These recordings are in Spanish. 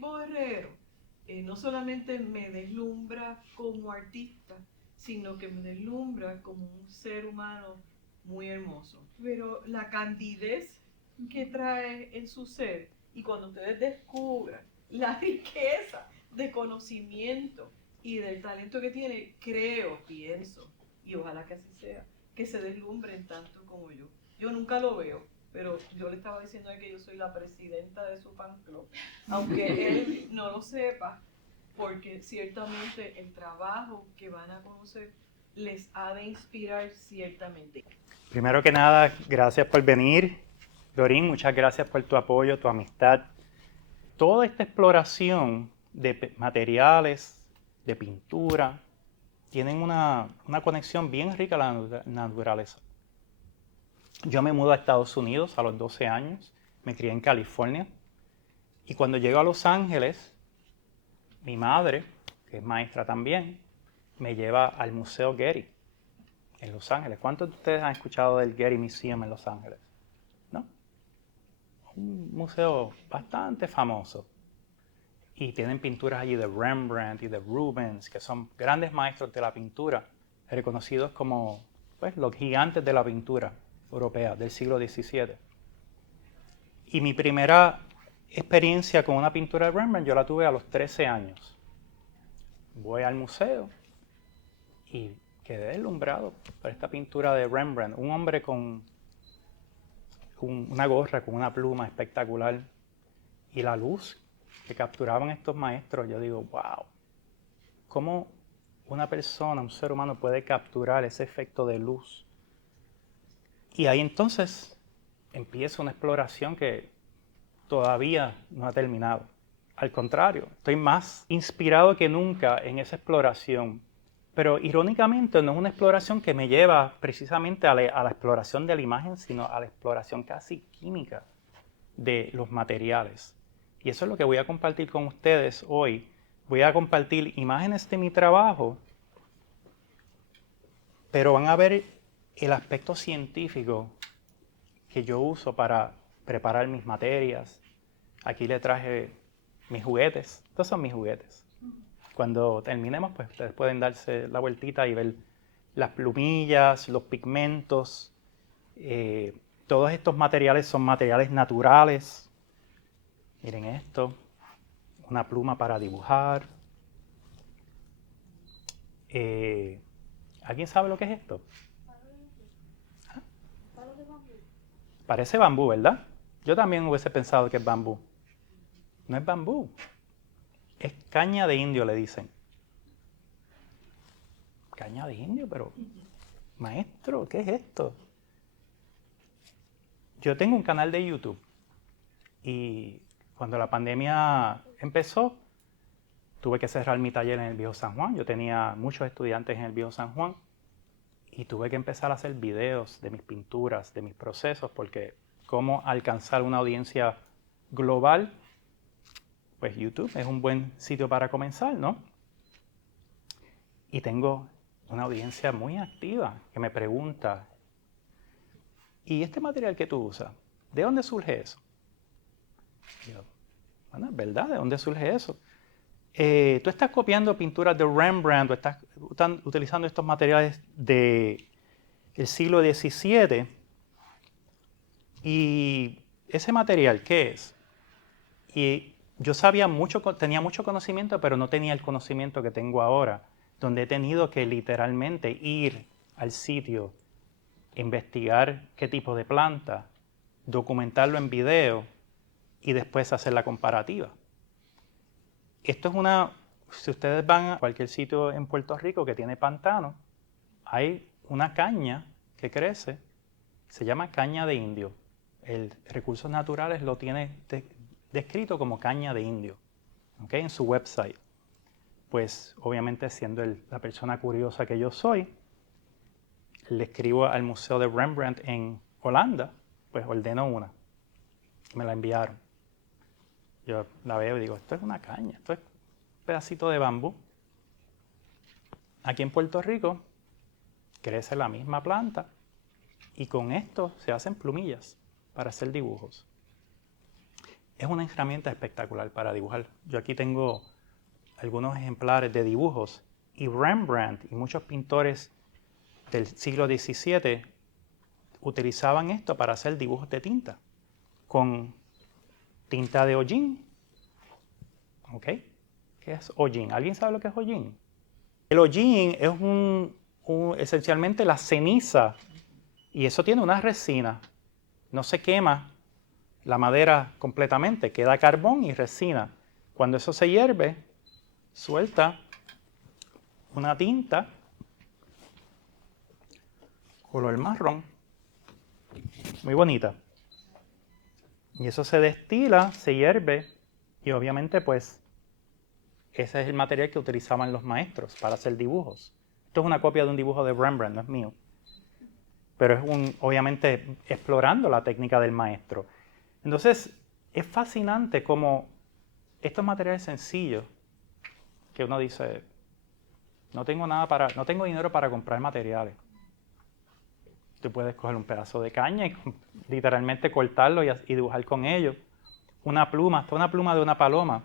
Borrero no solamente me deslumbra como artista, sino que me deslumbra como un ser humano muy hermoso. Pero la candidez que trae en su ser, y cuando ustedes descubran la riqueza de conocimiento y del talento que tiene, pienso, y ojalá que así sea, que se deslumbren tanto como yo. Yo nunca lo veo, pero yo le estaba diciendo a él que yo soy la presidenta de su fan club, aunque él no lo sepa, porque ciertamente el trabajo que van a conocer les ha de inspirar ciertamente. Primero que nada, gracias por venir. Dorín, muchas gracias por tu apoyo, tu amistad. Toda esta exploración de materiales, de pintura, tienen una conexión bien rica a la naturaleza. Yo me mudo a Estados Unidos a los 12 años, me crié en California, y cuando llego a Los Ángeles, mi madre, que es maestra también, me lleva al Museo Getty en Los Ángeles. ¿Cuántos de ustedes han escuchado del Getty Museum en Los Ángeles? ¿No? Un museo bastante famoso. Y tienen pinturas allí de Rembrandt y de Rubens, que son grandes maestros de la pintura, reconocidos como pues, los gigantes de la pintura europea del siglo XVII. Y mi primera experiencia con una pintura de Rembrandt yo la tuve a los 13 años. Voy al museo y quedé deslumbrado por esta pintura de Rembrandt. Un hombre con una gorra, con una pluma espectacular. Y la luz que capturaban estos maestros, yo digo, wow, ¿cómo una persona, un ser humano puede capturar ese efecto de luz? Y ahí entonces empieza una exploración que todavía no ha terminado. Al contrario, estoy más inspirado que nunca en esa exploración. Pero irónicamente no es una exploración que me lleva precisamente a la exploración de la imagen, sino a la exploración casi química de los materiales. Y eso es lo que voy a compartir con ustedes hoy. Voy a compartir imágenes de mi trabajo, pero van a ver el aspecto científico que yo uso para preparar mis materias. Aquí le traje mis juguetes. Estos son mis juguetes. Cuando terminemos, pues ustedes pueden darse la vueltita y ver las plumillas, los pigmentos. Todos estos materiales son materiales naturales. Miren esto, una pluma para dibujar. ¿Alguien sabe lo que es esto? ¿Ah? Parece bambú, ¿verdad? Yo también hubiese pensado que es bambú. No es bambú, es caña de indio, le dicen. Caña de indio, pero maestro, ¿qué es esto? Yo tengo un canal de YouTube y cuando la pandemia empezó, tuve que cerrar mi taller en el Viejo San Juan. Yo tenía muchos estudiantes en el Viejo San Juan y tuve que empezar a hacer videos de mis pinturas, de mis procesos, porque cómo alcanzar una audiencia global, pues YouTube es un buen sitio para comenzar, ¿no? Y tengo una audiencia muy activa que me pregunta, ¿y este material que tú usas, de dónde surge eso? Y yo, bueno, es verdad, ¿de dónde surge eso? Tú estás copiando pinturas de Rembrandt o estás utilizando estos materiales del siglo XVII y ese material, ¿qué es? Y yo tenía mucho conocimiento, pero no tenía el conocimiento que tengo ahora, donde he tenido que literalmente ir al sitio, investigar qué tipo de planta, documentarlo en video y después hacer la comparativa. Esto es si ustedes van a cualquier sitio en Puerto Rico que tiene pantano, hay una caña que crece, se llama caña de indio. El Recursos Naturales lo tiene descrito como caña de indio, ¿okay? En su website. Pues obviamente siendo la persona curiosa que yo soy, le escribo al Museo de Rembrandt en Holanda, pues ordeno una. Me la enviaron. Yo la veo y digo, esto es una caña, esto es un pedacito de bambú. Aquí en Puerto Rico crece la misma planta y con esto se hacen plumillas para hacer dibujos. es una herramienta espectacular para dibujar. Yo aquí tengo algunos ejemplares de dibujos y Rembrandt y muchos pintores del siglo XVII utilizaban esto para hacer dibujos de tinta con tinta de hollín. ¿Ok? ¿Qué es hollín? ¿Alguien sabe lo que es hollín? El hollín es esencialmente la ceniza y eso tiene una resina. No se quema la madera completamente, queda carbón y resina. Cuando eso se hierve, suelta una tinta color marrón, muy bonita. Y eso se destila, se hierve y obviamente pues ese es el material que utilizaban los maestros para hacer dibujos. Esto es una copia de un dibujo de Rembrandt, no es mío. Pero es obviamente explorando la técnica del maestro. Entonces, es fascinante cómo estos materiales sencillos que uno dice, no tengo dinero para comprar materiales. Tú puedes coger un pedazo de caña y literalmente cortarlo y dibujar con ello. Una pluma, hasta una pluma de una paloma.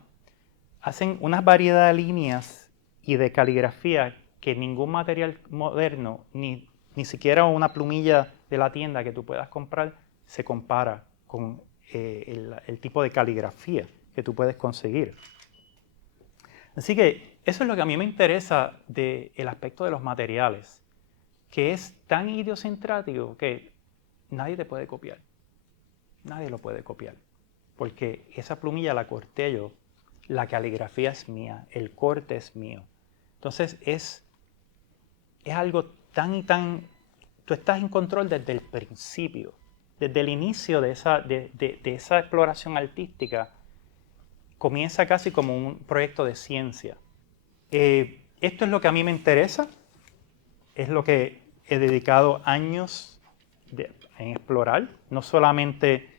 Hacen una variedad de líneas y de caligrafía que ningún material moderno, ni siquiera una plumilla de la tienda que tú puedas comprar, se compara con el tipo de caligrafía que tú puedes conseguir. Así que eso es lo que a mí me interesa del aspecto de los materiales, que es tan idiosincrático que nadie te puede copiar. Nadie lo puede copiar. Porque esa plumilla la corté yo, la caligrafía es mía, el corte es mío. Entonces es algo tan y tan... Tú estás en control desde el principio, desde el inicio de esa exploración artística. Comienza casi como un proyecto de ciencia. Esto es lo que a mí me interesa, es lo que he dedicado años en explorar, no solamente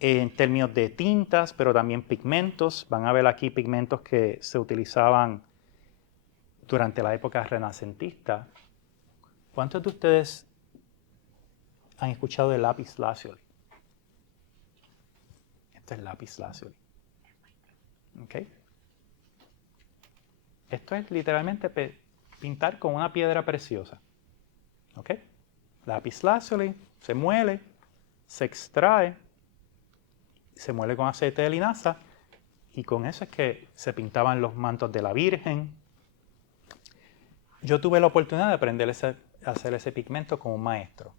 en términos de tintas, pero también pigmentos. Van a ver aquí pigmentos que se utilizaban durante la época renacentista. ¿Cuántos de ustedes han escuchado del lápiz lazuli? Esto es lápiz lazuli. ¿Ok? Esto es literalmente pintar con una piedra preciosa. ¿Ok? Lápiz lazuli se muele, se extrae, se muele con aceite de linaza y con eso es que se pintaban los mantos de la Virgen. Yo tuve la oportunidad de aprender a hacer ese pigmento con un maestro.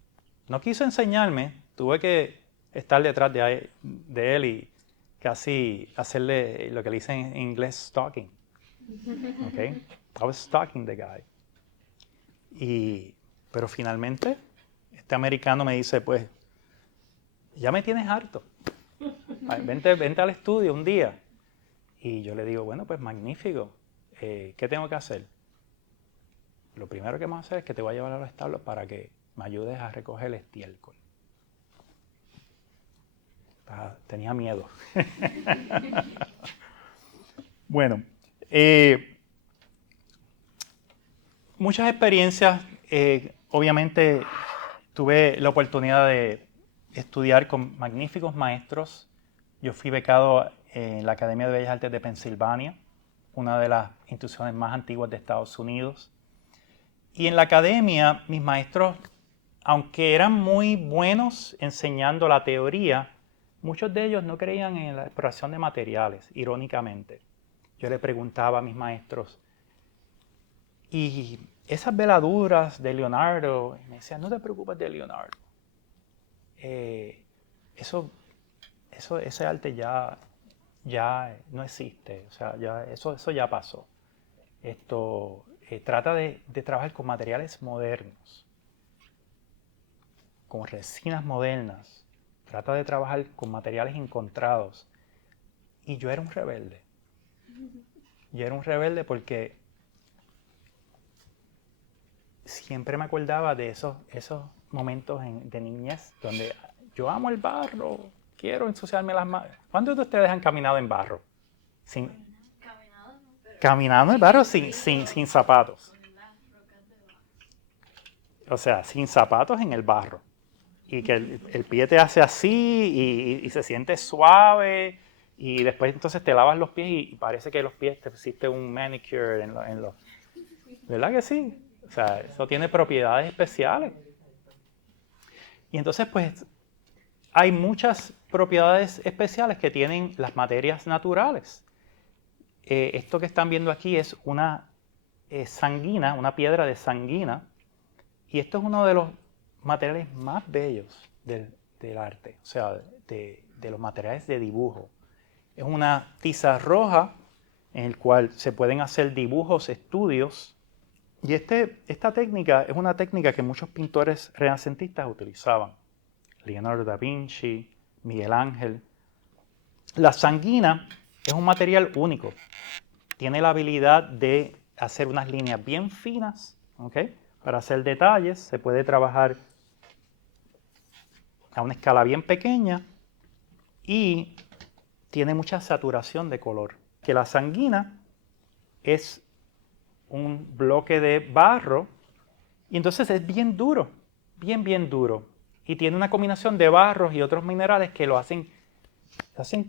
No quiso enseñarme, tuve que estar detrás de él y casi hacerle lo que le dicen en inglés stalking. Okay? I was stalking the guy. Pero finalmente, este americano me dice, pues, ya me tienes harto. Vente al estudio un día. Y yo le digo, bueno, pues magnífico. ¿Qué tengo que hacer? Lo primero que vamos a hacer es que te voy a llevar a los establos para que me ayudes a recoger el estiércol. Tenía miedo. Bueno, muchas experiencias. Obviamente tuve la oportunidad de estudiar con magníficos maestros. Yo fui becado en la Academia de Bellas Artes de Pensilvania, una de las instituciones más antiguas de Estados Unidos. Y en la academia, mis maestros, aunque eran muy buenos enseñando la teoría, muchos de ellos no creían en la exploración de materiales, irónicamente. Yo le preguntaba a mis maestros, y esas veladuras de Leonardo, y me decían, no te preocupes de Leonardo. Ese arte ya no existe, o sea, eso ya pasó. Trata de trabajar con materiales modernos, con resinas modernas, trata de trabajar con materiales encontrados. Y yo era un rebelde. Yo era un rebelde porque siempre me acordaba de esos momentos de niñez donde yo amo el barro, quiero ensuciarme las manos. ¿Cuántos de ustedes han caminado en barro? Caminando en barro sin zapatos. O sea, sin zapatos en el barro. Y que el pie te hace así y se siente suave y después entonces te lavas los pies y parece que los pies te pusiste un manicure en los... ¿Verdad que sí? O sea, eso tiene propiedades especiales. Y entonces pues hay muchas propiedades especiales que tienen las materias naturales. Esto que están viendo aquí es una sanguina, una piedra de sanguina, y esto es uno de los materiales más bellos del arte, o sea, de los materiales de dibujo. Es una tiza roja en el cual se pueden hacer dibujos, estudios, y esta técnica es una técnica que muchos pintores renacentistas utilizaban. Leonardo da Vinci, Miguel Ángel. La sanguina es un material único. Tiene la habilidad de hacer unas líneas bien finas, ¿ok? Para hacer detalles. Se puede trabajar a una escala bien pequeña y tiene mucha saturación de color. Que la sanguina es un bloque de barro y entonces es bien duro, bien duro. Y tiene una combinación de barros y otros minerales que lo hacen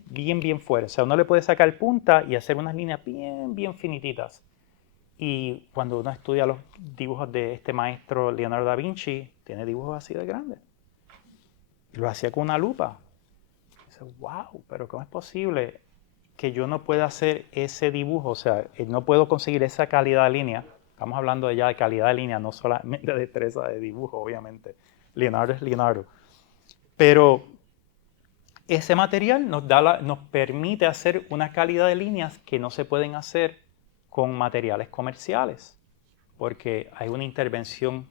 bien fuerte. O sea, uno le puede sacar punta y hacer unas líneas bien finititas. Y cuando uno estudia los dibujos de este maestro Leonardo da Vinci, tiene dibujos así de grandes. Y lo hacía con una lupa. Y dice, wow, pero ¿cómo es posible que yo no pueda hacer ese dibujo? O sea, no puedo conseguir esa calidad de línea. Estamos hablando ya de calidad de línea, no solamente de destreza de dibujo, obviamente. Leonardo es Leonardo. Pero ese material nos permite hacer una calidad de líneas que no se pueden hacer con materiales comerciales, porque hay una intervención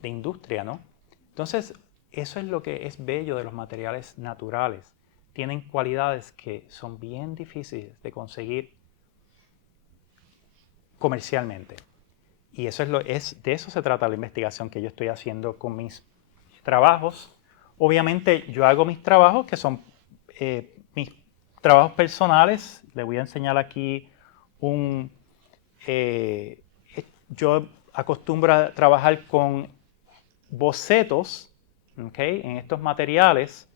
de industria, ¿no? Entonces, eso es lo que es bello de los materiales naturales. Tienen cualidades que son bien difíciles de conseguir comercialmente. Y eso de eso se trata la investigación que yo estoy haciendo con mis trabajos. Obviamente yo hago mis trabajos que son mis trabajos personales. Les voy a enseñar aquí yo acostumbro a trabajar con bocetos, ¿okay? En estos materiales.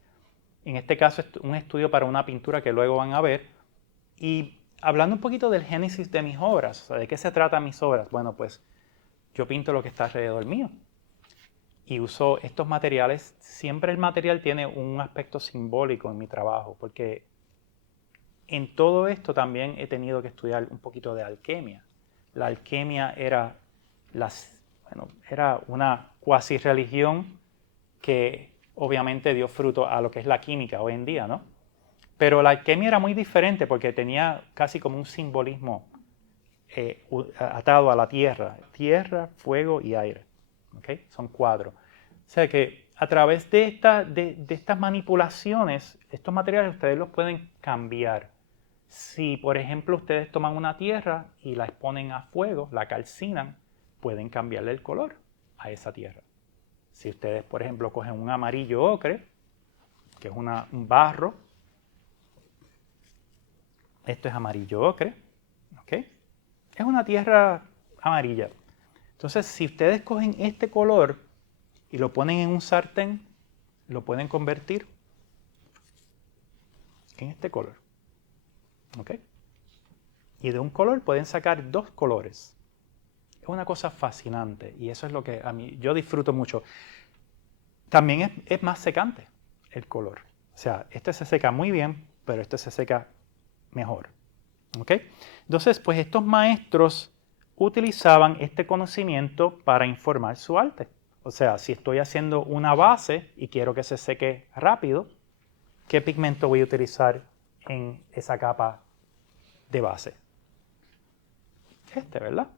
En este caso es un estudio para una pintura que luego van a ver. Y hablando un poquito del génesis de mis obras, o sea, ¿de qué se tratan mis obras? Bueno, pues yo pinto lo que está alrededor mío y uso estos materiales. Siempre el material tiene un aspecto simbólico en mi trabajo, porque en todo esto también he tenido que estudiar un poquito de alquimia. La alquimia era una cuasi religión que obviamente dio fruto a lo que es la química hoy en día, ¿no? Pero la alquimia era muy diferente porque tenía casi como un simbolismo atado a la tierra. Tierra, fuego y aire. ¿Okay? Son 4. O sea que a través de estas manipulaciones, estos materiales ustedes los pueden cambiar. Si, por ejemplo, ustedes toman una tierra y la exponen a fuego, la calcinan, pueden cambiarle el color a esa tierra. Si ustedes, por ejemplo, cogen un amarillo ocre, que es un barro, esto es amarillo ocre, ¿ok? Es una tierra amarilla. Entonces, si ustedes cogen este color y lo ponen en un sartén, lo pueden convertir en este color, ¿ok? Y de un color pueden sacar 2 colores. Es una cosa fascinante y eso es lo que a mí yo disfruto mucho. También es más secante el color. O sea, este se seca muy bien, pero este se seca mejor. ¿Ok? Entonces, pues estos maestros utilizaban este conocimiento para informar su arte. O sea, si estoy haciendo una base y quiero que se seque rápido, ¿qué pigmento voy a utilizar en esa capa de base? ¿Verdad?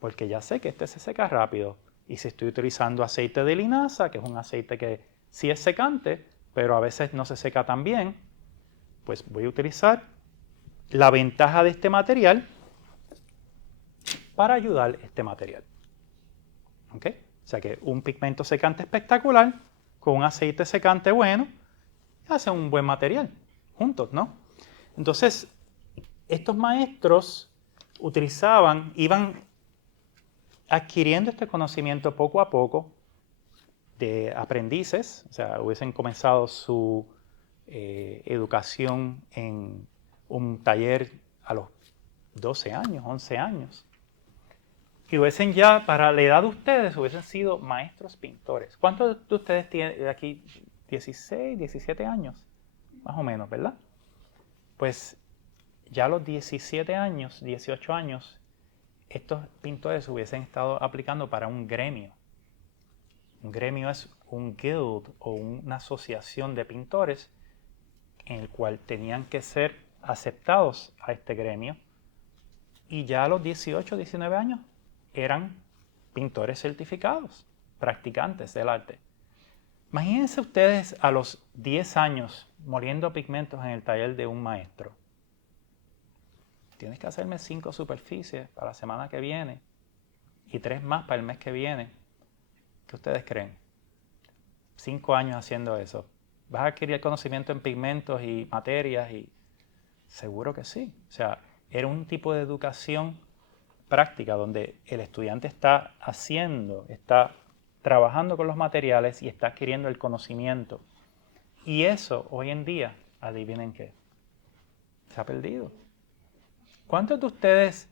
Porque ya sé que este se seca rápido. Y si estoy utilizando aceite de linaza, que es un aceite que sí es secante, pero a veces no se seca tan bien, pues voy a utilizar la ventaja de este material para ayudar a este material. ¿Ok? O sea que un pigmento secante espectacular con un aceite secante bueno hace un buen material juntos, ¿no? Entonces, estos maestros iban adquiriendo este conocimiento poco a poco de aprendices, o sea, hubiesen comenzado su educación en un taller a los 12 años, 11 años. Y hubiesen ya, para la edad de ustedes, hubiesen sido maestros pintores. ¿Cuántos de ustedes tienen aquí? 16, 17 años, más o menos, ¿verdad? Pues ya a los 17 años, 18 años, estos pintores hubiesen estado aplicando para un gremio. Un gremio es un guild o una asociación de pintores en el cual tenían que ser aceptados a este gremio. Y ya a los 18, 19 años eran pintores certificados, practicantes del arte. Imagínense ustedes a los 10 años moliendo pigmentos en el taller de un maestro. Tienes que hacerme 5 superficies para la semana que viene y 3 más para el mes que viene. ¿Qué ustedes creen? 5 años haciendo eso. ¿Vas a adquirir conocimiento en pigmentos y materias? Y seguro que sí. O sea, era un tipo de educación práctica donde el estudiante está trabajando con los materiales y está adquiriendo el conocimiento. Y eso hoy en día, adivinen qué, se ha perdido. ¿Cuántos de ustedes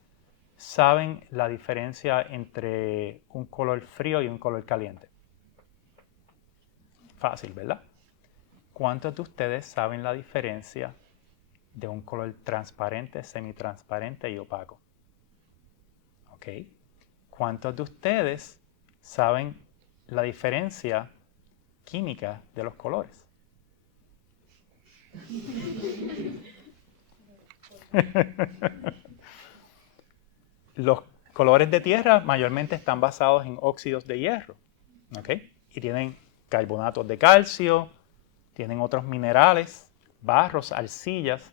saben la diferencia entre un color frío y un color caliente? Fácil, ¿verdad? ¿Cuántos de ustedes saben la diferencia de un color transparente, semitransparente y opaco? ¿Ok? ¿Cuántos de ustedes saben la diferencia química de los colores? Los colores de tierra mayormente están basados en óxidos de hierro, ¿ok? Y tienen carbonatos de calcio, tienen otros minerales, barros, arcillas,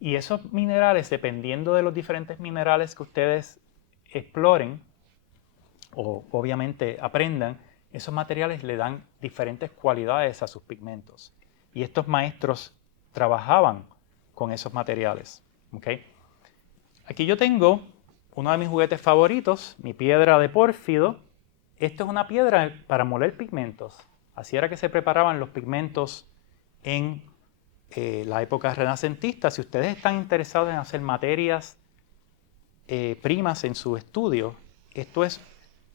y esos minerales, dependiendo de los diferentes minerales que ustedes exploren o obviamente aprendan, esos materiales le dan diferentes cualidades a sus pigmentos. Y estos maestros trabajaban con esos materiales, ¿ok? Aquí yo tengo uno de mis juguetes favoritos, mi piedra de pórfido. Esto es una piedra para moler pigmentos. Así era que se preparaban los pigmentos en la época renacentista. Si ustedes están interesados en hacer materias primas en su estudio, esto es,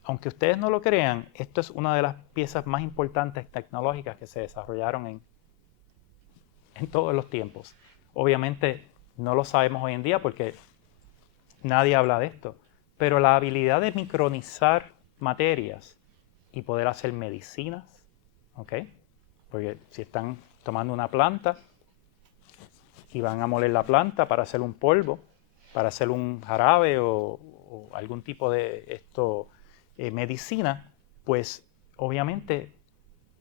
aunque ustedes no lo crean, esto es una de las piezas más importantes tecnológicas que se desarrollaron en todos los tiempos. Obviamente no lo sabemos hoy en día porque nadie habla de esto, pero la habilidad de micronizar materias y poder hacer medicinas, ¿ok? Porque si están tomando una planta y van a moler la planta para hacer un polvo, para hacer un jarabe o algún tipo de medicina, pues obviamente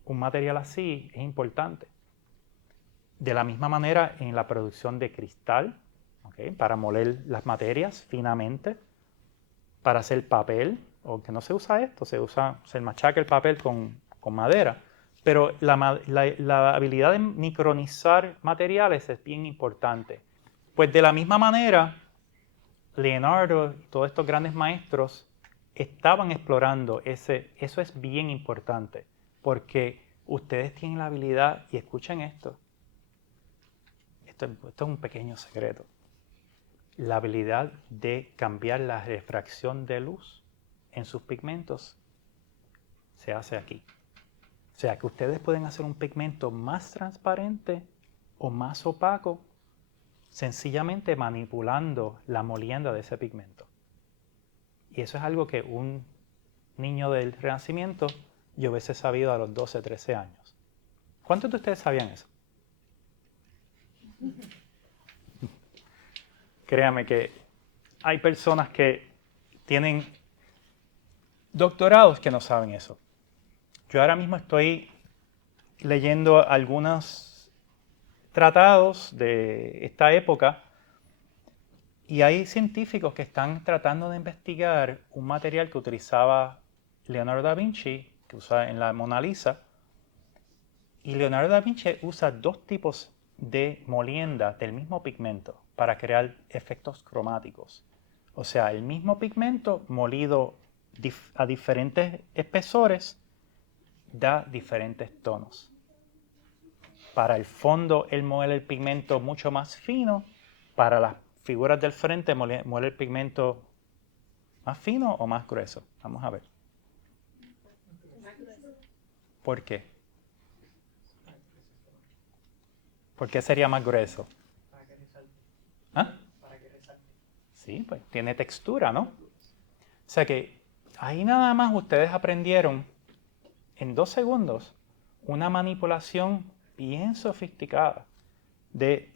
un material así es importante. De la misma manera en la producción de cristal, ¿okay? Para moler las materias finamente, para hacer papel, aunque no se usa esto, se machaca el papel con madera, pero la habilidad de micronizar materiales es bien importante. Pues de la misma manera, Leonardo y todos estos grandes maestros estaban explorando eso es bien importante, porque ustedes tienen la habilidad, y escuchen esto es un pequeño secreto, la habilidad de cambiar la refracción de luz en sus pigmentos se hace aquí. O sea que ustedes pueden hacer un pigmento más transparente o más opaco sencillamente manipulando la molienda de ese pigmento. Y eso es algo que un niño del Renacimiento yo hubiese sabido a los 12, 13 años. ¿Cuántos de ustedes sabían eso? Créame que hay personas que tienen doctorados que no saben eso. Yo ahora mismo estoy leyendo algunos tratados de esta época y hay científicos que están tratando de investigar un material que utilizaba Leonardo da Vinci, que usa en la Mona Lisa. Y Leonardo da Vinci usa 2 tipos de molienda del mismo pigmento para crear efectos cromáticos. O sea, el mismo pigmento molido a diferentes espesores da diferentes tonos. Para el fondo, él muele el pigmento mucho más fino. Para las figuras del frente, muele el pigmento más fino o más grueso. Vamos a ver. ¿Por qué? ¿Por qué sería más grueso? ¿Ah? Sí, pues tiene textura, ¿no? O sea que ahí nada más ustedes aprendieron en 2 segundos una manipulación bien sofisticada del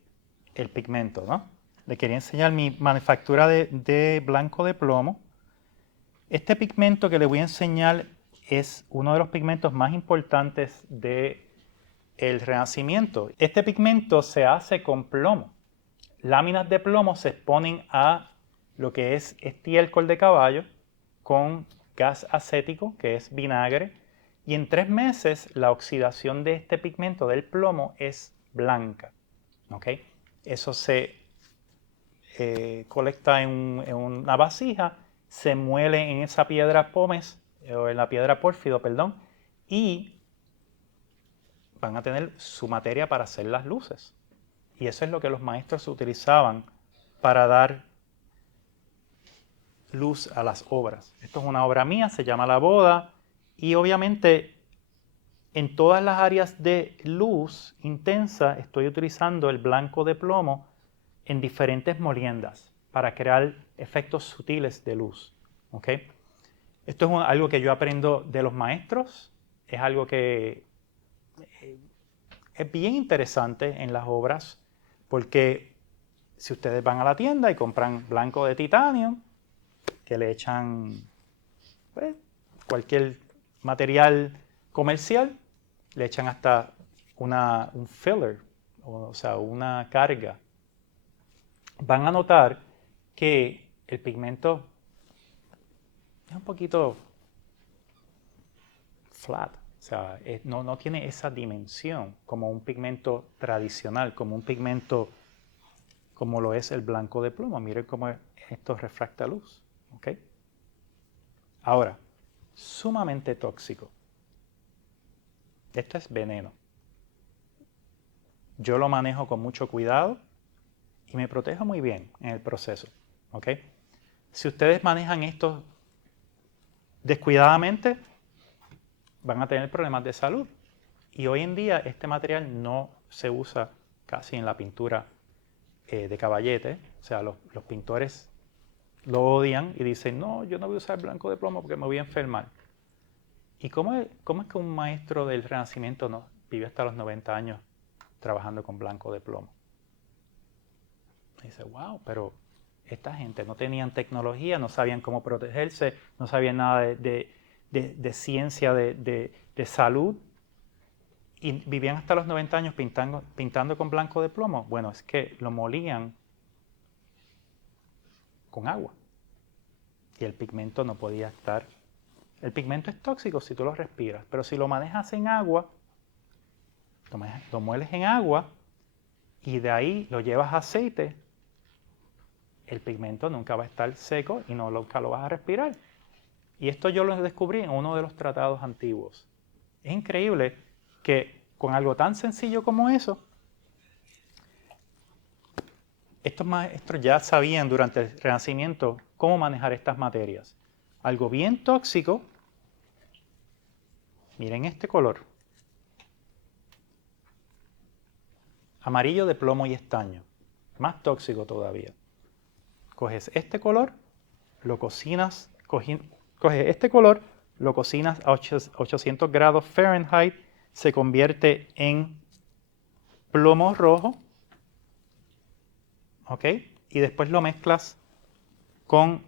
pigmento, ¿no? Le quería enseñar mi manufactura de blanco de plomo. Este pigmento que le voy a enseñar es uno de los pigmentos más importantes del Renacimiento. Este pigmento se hace con plomo. Láminas de plomo se exponen a lo que es estiércol de caballo con gas acético, que es vinagre, y en 3 meses la oxidación de este pigmento del plomo es blanca. ¿Okay? Eso se colecta en una vasija, se muele en esa piedra pómez, o en la piedra pórfido, perdón, y van a tener su materia para hacer las luces. Y eso es lo que los maestros utilizaban para dar luz a las obras. Esto es una obra mía, se llama La Boda, y obviamente en todas las áreas de luz intensa estoy utilizando el blanco de plomo en diferentes moliendas para crear efectos sutiles de luz. ¿Okay? Esto es algo que yo aprendo de los maestros, es algo que es bien interesante en las obras, porque si ustedes van a la tienda y compran blanco de titanio, que le echan pues, cualquier material comercial, le echan hasta un filler, o sea, una carga. Van a notar que el pigmento es un poquito flat, o sea, no tiene esa dimensión como un pigmento tradicional, como un pigmento como lo es el blanco de plomo. Miren cómo esto refracta luz. ¿Okay? Ahora, sumamente tóxico. Esto es veneno. Yo lo manejo con mucho cuidado y me protejo muy bien en el proceso. ¿Okay? Si ustedes manejan esto descuidadamente, van a tener problemas de salud. Y hoy en día este material no se usa casi en la pintura de caballete. O sea, los pintores lo odian y dicen, no, yo no voy a usar blanco de plomo porque me voy a enfermar. ¿Y cómo es que un maestro del Renacimiento vive hasta los 90 años trabajando con blanco de plomo? Y dice, wow, pero esta gente no tenían tecnología, no sabían cómo protegerse, no sabían nada de ciencia, de salud, y vivían hasta los 90 años pintando con blanco de plomo. Bueno, es que lo molían con agua y el pigmento no podía estar. El pigmento es tóxico si tú lo respiras, pero si lo manejas en agua, lo mueles en agua y de ahí lo llevas a aceite, el pigmento nunca va a estar seco y nunca lo vas a respirar. Y esto yo lo descubrí en uno de los tratados antiguos. Es increíble que con algo tan sencillo como eso, estos maestros ya sabían durante el Renacimiento cómo manejar estas materias. Algo bien tóxico, miren este color, amarillo de plomo y estaño, más tóxico todavía. Coges este color, lo cocinas, coges este color, lo cocinas a 800 grados Fahrenheit, se convierte en plomo rojo, ¿ok? Y después lo mezclas con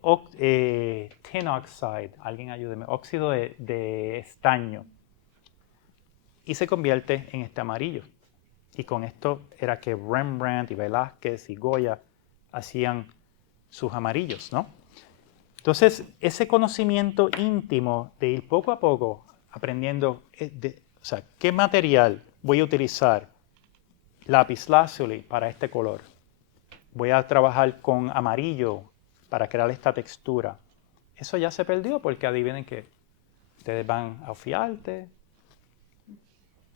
tin oxide, alguien ayúdeme, óxido de estaño, y se convierte en este amarillo. Y con esto era que Rembrandt y Velázquez y Goya hacían sus amarillos, ¿no? Entonces, ese conocimiento íntimo de ir poco a poco aprendiendo, o sea, ¿qué material voy a utilizar? Lapislázuli para este color. Voy a trabajar con amarillo para crear esta textura. Eso ya se perdió porque adivinen que ustedes van a ofiarte.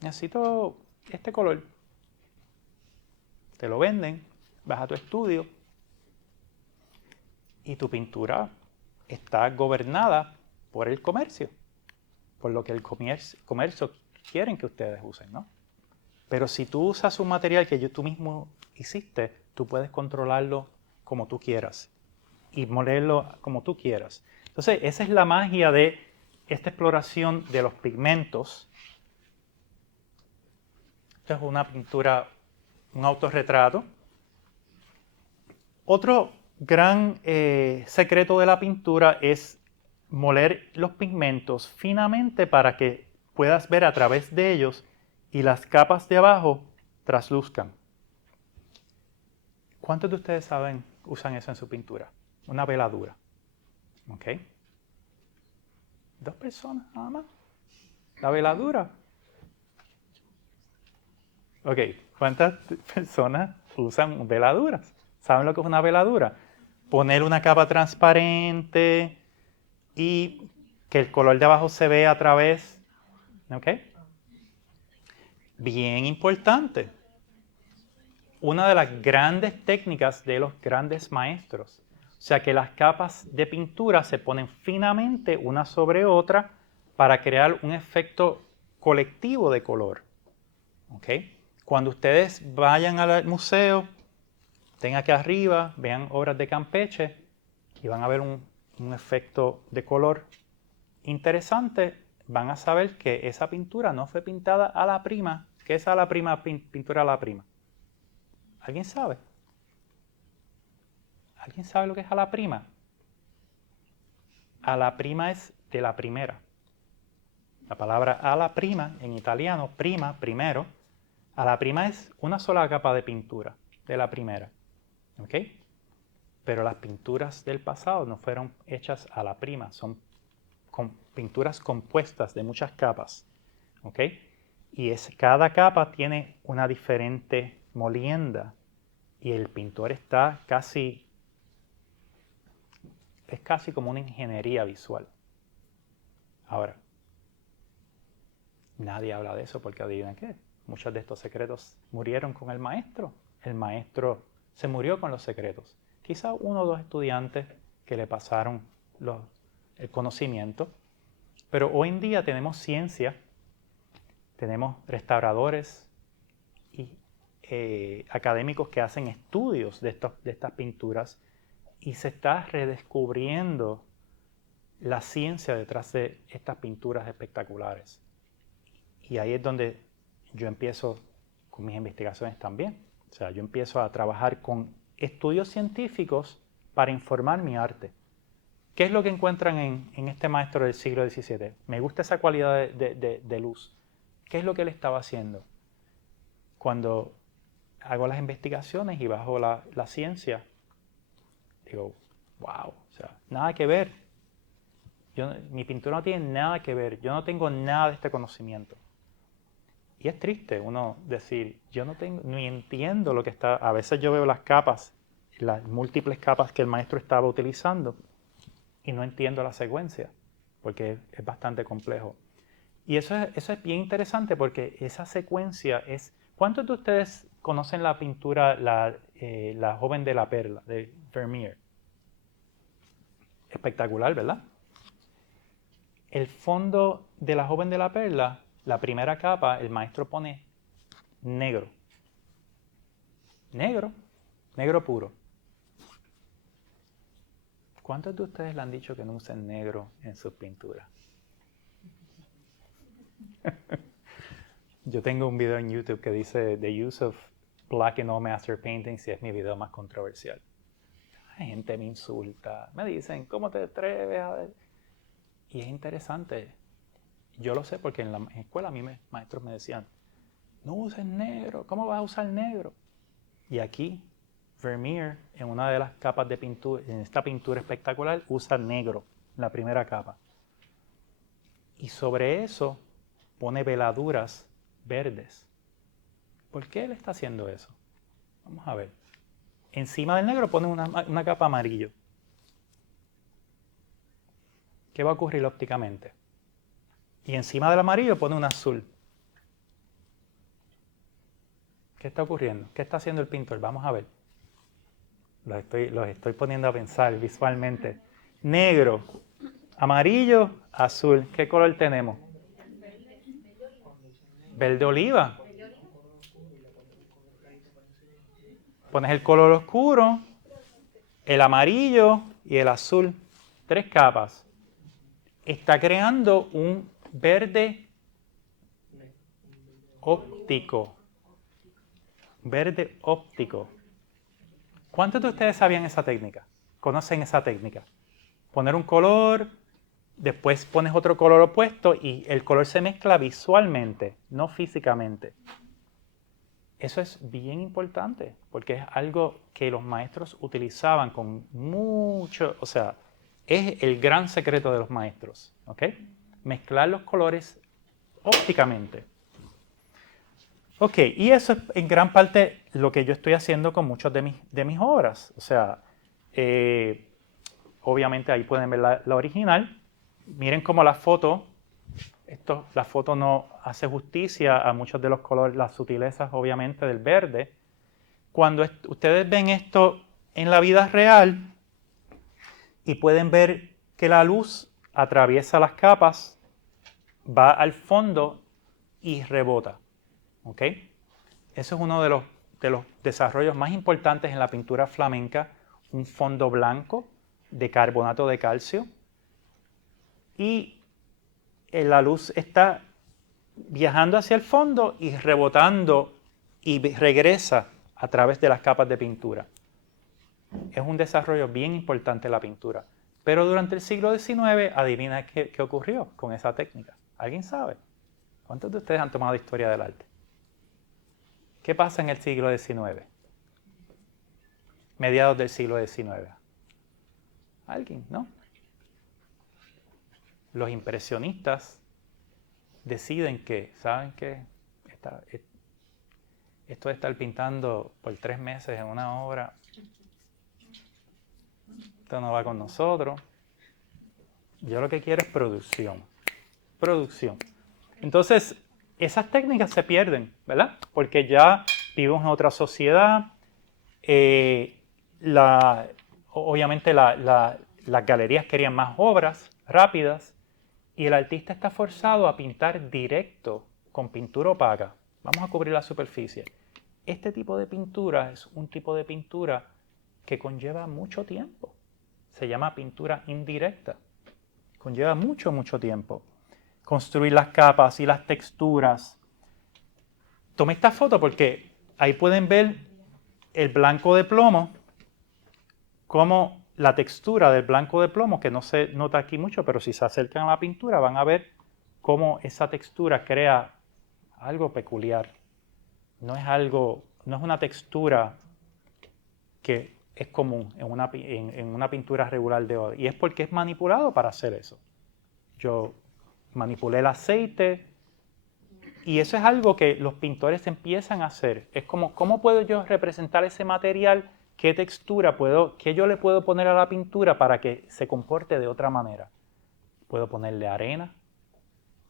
Necesito este color. Te lo venden, vas a tu estudio y tu pintura está gobernada por el comercio, por lo que el comercio quieren que ustedes usen, ¿no? Pero si tú usas un material que tú mismo hiciste, tú puedes controlarlo como tú quieras y molerlo como tú quieras. Entonces, esa es la magia de esta exploración de los pigmentos. Esto es una pintura, un autorretrato. Otro gran secreto de la pintura es moler los pigmentos finamente para que puedas ver a través de ellos y las capas de abajo trasluzcan. ¿Cuántos de ustedes usan eso en su pintura? Una veladura. ¿Ok? 2 personas nada más. La veladura. Ok, ¿cuántas personas usan veladuras? ¿Saben lo que es una veladura? Poner una capa transparente y que el color de abajo se vea a través. ¿Ok? Bien importante. Una de las grandes técnicas de los grandes maestros. O sea que las capas de pintura se ponen finamente una sobre otra para crear un efecto colectivo de color. ¿Ok? Cuando ustedes vayan al museo, estén aquí arriba, vean obras de Campeche y van a ver un efecto de color interesante, van a saber que esa pintura no fue pintada a la prima. ¿Qué es a la prima, pintura a la prima? ¿Alguien sabe? ¿Alguien sabe lo que es a la prima? A la prima es de la primera. La palabra a la prima en italiano, prima, primero, a la prima es una sola capa de pintura de la primera. ¿Ok? Pero las pinturas del pasado no fueron hechas a la prima, son pinturas compuestas de muchas capas. ¿Ok? Y cada capa tiene una diferente molienda y el pintor es casi como una ingeniería visual. Ahora, nadie habla de eso porque adivinen qué, muchos de estos secretos murieron con el maestro. El maestro se murió con los secretos. Quizá 1 o 2 estudiantes que le pasaron el conocimiento, pero hoy en día tenemos ciencia, tenemos restauradores y académicos que hacen estudios de estas pinturas y se está redescubriendo la ciencia detrás de estas pinturas espectaculares. Y ahí es donde yo empiezo con mis investigaciones también. O sea, yo empiezo a trabajar con estudios científicos para informar mi arte. ¿Qué es lo que encuentran en este maestro del siglo XVII? Me gusta esa cualidad de luz. ¿Qué es lo que él estaba haciendo? Cuando hago las investigaciones y bajo la ciencia, digo, wow, o sea, nada que ver. Mi pintura no tiene nada que ver. Yo no tengo nada de este conocimiento. Y es triste uno decir, yo no tengo, ni entiendo lo que está. A veces yo veo las capas, las múltiples capas que el maestro estaba utilizando y no entiendo la secuencia, porque es bastante complejo. Y eso es bien interesante porque esa secuencia es. ¿Cuántos de ustedes conocen la pintura La joven de la perla, de Vermeer? Espectacular, ¿verdad? El fondo de La joven de la perla, la primera capa, el maestro pone negro. Negro, negro puro. ¿Cuántos de ustedes le han dicho que no usen negro en sus pinturas? Yo tengo un video en YouTube que dice The use of black in all master paintings y es mi video más controversial. La gente me insulta, me dicen, ¿cómo te atreves a ver? Y es interesante. Yo lo sé porque en la escuela a mí maestros me decían, no uses negro, ¿cómo vas a usar negro? Y aquí Vermeer, en una de las capas de pintura, en esta pintura espectacular, usa negro, en la primera capa. Y sobre eso pone veladuras verdes. ¿Por qué él está haciendo eso? Vamos a ver. Encima del negro pone una capa amarillo. ¿Qué va a ocurrir ópticamente? Y encima del amarillo pone un azul. ¿Qué está ocurriendo? ¿Qué está haciendo el pintor? Vamos a ver. Los estoy poniendo a pensar visualmente. Negro, amarillo, azul. ¿Qué color tenemos? Verde oliva. Pones el color oscuro, el amarillo y el azul. 3 capas. Está creando un verde óptico. Verde óptico. ¿Cuántos de ustedes sabían esa técnica? ¿Conocen esa técnica? Poner un color, después pones otro color opuesto y el color se mezcla visualmente, no físicamente. Eso es bien importante porque es algo que los maestros utilizaban con mucho, o sea, es el gran secreto de los maestros, ¿ok? Mezclar los colores ópticamente. Ok, y eso es en gran parte lo que yo estoy haciendo con muchas de mis obras. O sea, obviamente ahí pueden ver la original. Miren cómo la foto no hace justicia a muchos de los colores, las sutilezas obviamente del verde. Cuando ustedes ven esto en la vida real y pueden ver que la luz atraviesa las capas, va al fondo y rebota. ¿Ok? Eso es uno de los desarrollos más importantes en la pintura flamenca, un fondo blanco de carbonato de calcio y la luz está viajando hacia el fondo y rebotando y regresa a través de las capas de pintura. Es un desarrollo bien importante en la pintura. Pero durante el siglo XIX, adivina qué ocurrió con esa técnica. ¿Alguien sabe? ¿Cuántos de ustedes han tomado historia del arte? ¿Qué pasa en el siglo XIX? Mediados del siglo XIX. ¿Alguien? ¿No? Los impresionistas deciden que, ¿saben qué? Esto de estar pintando por 3 meses en una obra, esto no va con nosotros. Yo lo que quiero es producción. Producción. Entonces, esas técnicas se pierden, ¿verdad? Porque ya vivimos en otra sociedad. Obviamente las galerías querían más obras rápidas y el artista está forzado a pintar directo con pintura opaca. Vamos a cubrir la superficie. Este tipo de pintura es un tipo de pintura que conlleva mucho tiempo. Se llama pintura indirecta. Conlleva mucho, mucho tiempo. Construir las capas y las texturas. Tomé esta foto porque ahí pueden ver el blanco de plomo, como la textura del blanco de plomo, que no se nota aquí mucho, pero si se acercan a la pintura van a ver cómo esa textura crea algo peculiar. No es una textura que es común en una pintura regular de oro. Y es porque es manipulado para hacer eso. Yo manipulé el aceite y eso es algo que los pintores empiezan a hacer. Es como, ¿cómo puedo yo representar ese material? ¿Qué textura qué yo le puedo poner a la pintura para que se comporte de otra manera? Puedo ponerle arena,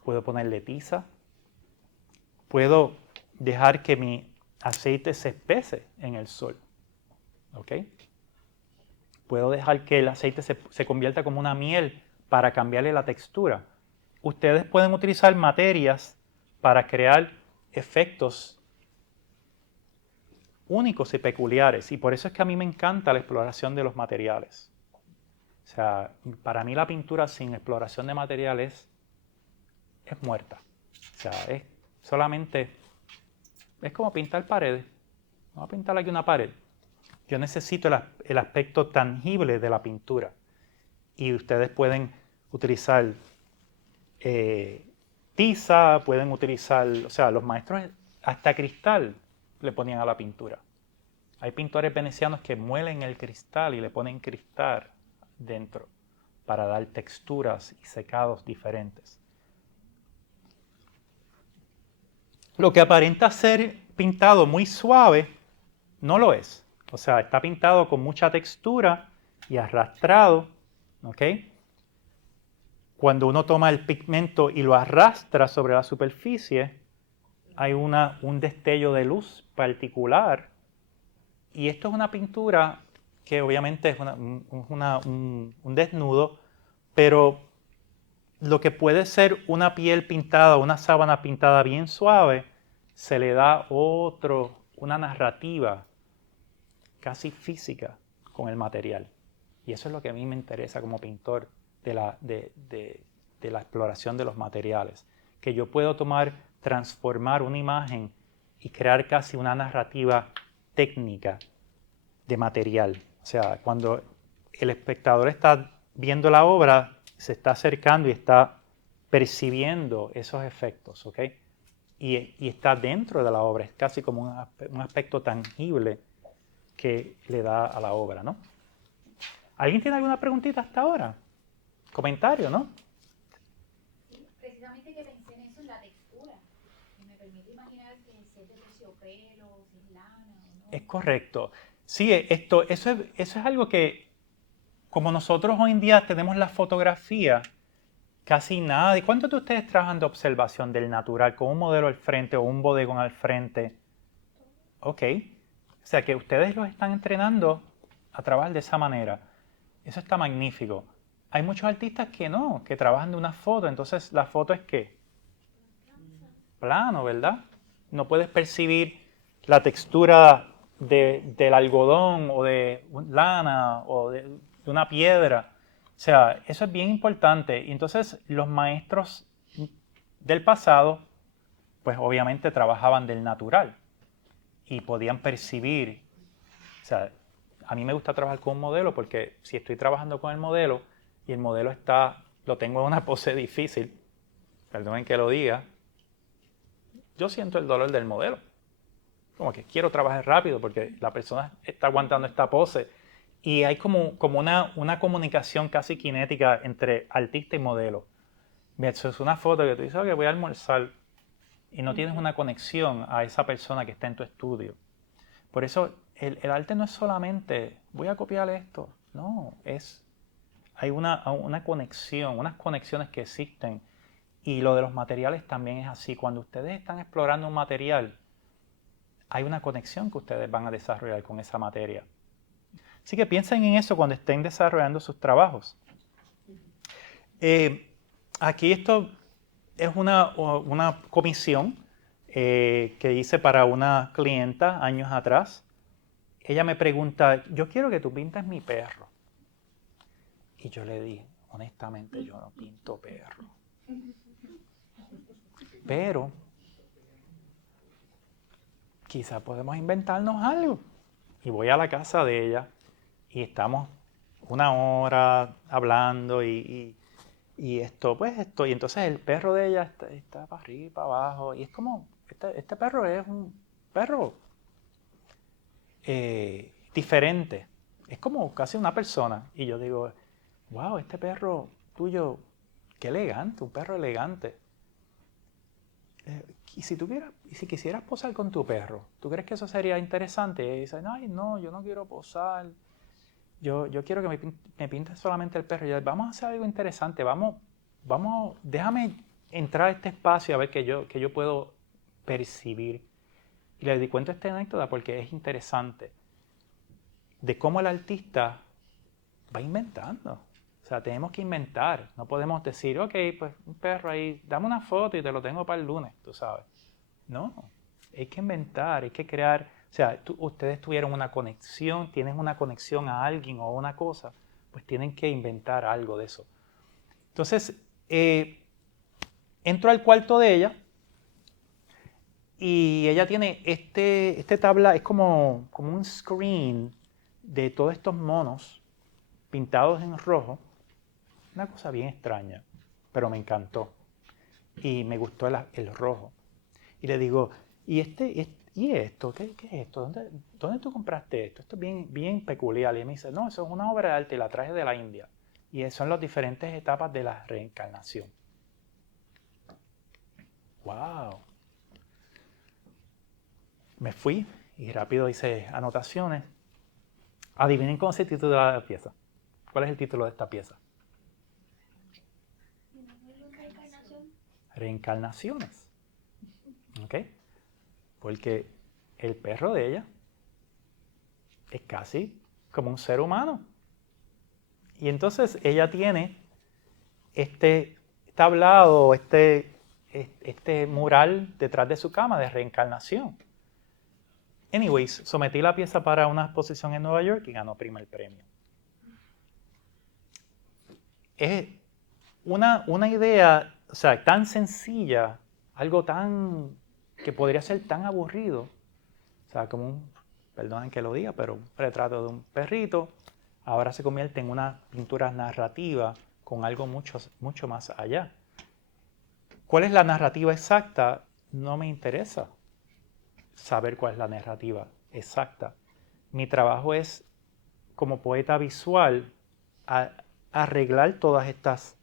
puedo ponerle tiza, puedo dejar que mi aceite se espese en el sol. ¿Ok? Puedo dejar que el aceite se convierta como una miel para cambiarle la textura. Ustedes pueden utilizar materias para crear efectos únicos y peculiares. Y por eso es que a mí me encanta la exploración de los materiales. O sea, para mí la pintura sin exploración de materiales es muerta. O sea, es como pintar paredes. Vamos a pintar aquí una pared. Yo necesito el aspecto tangible de la pintura. Y ustedes pueden utilizar tiza, pueden utilizar, o sea, los maestros hasta cristal le ponían a la pintura. Hay pintores venecianos que muelen el cristal y le ponen cristal dentro para dar texturas y secados diferentes. Lo que aparenta ser pintado muy suave, no lo es. O sea, está pintado con mucha textura y arrastrado, ¿ok? Cuando uno toma el pigmento y lo arrastra sobre la superficie, hay un destello de luz particular. Y esto es una pintura que obviamente es un desnudo, pero lo que puede ser una piel pintada, una sábana pintada bien suave, se le da una narrativa casi física con el material. Y eso es lo que a mí me interesa como pintor de la exploración de los materiales. Que yo puedo transformar una imagen y crear casi una narrativa técnica de material. O sea, cuando el espectador está viendo la obra, se está acercando y está percibiendo esos efectos, ¿ok? Y está dentro de la obra, es casi como un aspecto tangible que le da a la obra, ¿no? ¿Alguien tiene alguna preguntita hasta ahora? Comentario, ¿no? Sí, precisamente que pensé en eso, en la textura. Y me permite imaginar que si es de terciopelo, si es lana o no. Es correcto. Sí, eso es algo que, como nosotros hoy en día tenemos la fotografía, casi nada. ¿Y cuántos de ustedes trabajan de observación del natural con un modelo al frente o un bodegón al frente? Ok. O sea que ustedes los están entrenando a trabajar de esa manera. Eso está magnífico. Hay muchos artistas que no, que trabajan de una foto. Entonces, ¿la foto es qué? Plano, ¿verdad? No puedes percibir la textura del algodón o de lana o de una piedra. O sea, eso es bien importante. Y entonces, los maestros del pasado, pues obviamente trabajaban del natural y podían percibir. O sea, a mí me gusta trabajar con un modelo porque si estoy trabajando con el modelo y el modelo lo tengo en una pose difícil, perdonen que lo diga, yo siento el dolor del modelo. Como que quiero trabajar rápido porque la persona está aguantando esta pose. Y hay como una comunicación casi cinética entre artista y modelo. Eso es una foto que tú dices, ok, voy a almorzar y no tienes una conexión a esa persona que está en tu estudio. Por eso el arte no es solamente voy a copiar esto, no, hay una conexión, unas conexiones que existen y lo de los materiales también es así. Cuando ustedes están explorando un material, hay una conexión que ustedes van a desarrollar con esa materia. Así que piensen en eso cuando estén desarrollando sus trabajos. Aquí esto es una comisión que hice para una clienta años atrás. Ella me pregunta, yo quiero que tú pintes mi perro. Y yo le dije, honestamente, yo no pinto perro. Pero quizá podemos inventarnos algo. Y voy a la casa de ella y estamos una hora hablando y esto, pues esto. Y entonces el perro de ella está para arriba y para abajo. Y es como, este perro es un perro diferente. Es como casi una persona. Y yo digo, wow, este perro tuyo, qué elegante, un perro elegante. Y si quisieras posar con tu perro, ¿tú crees que eso sería interesante? Y ella dice, ay, no, yo no quiero posar. Yo quiero que me pintes solamente el perro. Y yo, vamos a hacer algo interesante. Déjame entrar a este espacio a ver qué yo puedo percibir. Y le di cuenta esta anécdota porque es interesante. De cómo el artista va inventando. O sea, tenemos que inventar. No podemos decir, ok, pues un perro ahí, dame una foto y te lo tengo para el lunes, tú sabes. No, hay que inventar, hay que crear. O sea, ustedes tuvieron una conexión, tienen una conexión a alguien o a una cosa, pues tienen que inventar algo de eso. Entonces, entro al cuarto de ella y ella tiene este tabla, es como un screen de todos estos monos pintados en rojo. Una cosa bien extraña, pero me encantó. Y me gustó el rojo. Y le digo, ¿y esto? ¿Qué es esto? ¿Dónde tú compraste esto? Esto es bien peculiar. Y me dice, no, eso es una obra de arte y la traje de la India. Y son las diferentes etapas de la reencarnación. ¡Wow! Me fui y rápido hice anotaciones. Adivinen cómo se titula la pieza. ¿Cuál es el título de esta pieza? Reencarnaciones. ¿Ok? porque el perro de ella es casi como un ser humano. Y entonces ella tiene este tablado, este mural detrás de su cama de reencarnación. Anyways, sometí la pieza para una exposición en Nueva York y ganó primer premio. Es una idea, o sea, tan sencilla, algo tan que podría ser tan aburrido, o sea, como perdonen que lo diga, pero un retrato de un perrito, ahora se convierte en una pintura narrativa con algo mucho más allá. ¿Cuál es la narrativa exacta? No me interesa saber cuál es la narrativa exacta. Mi trabajo es, como poeta visual, arreglar todas estas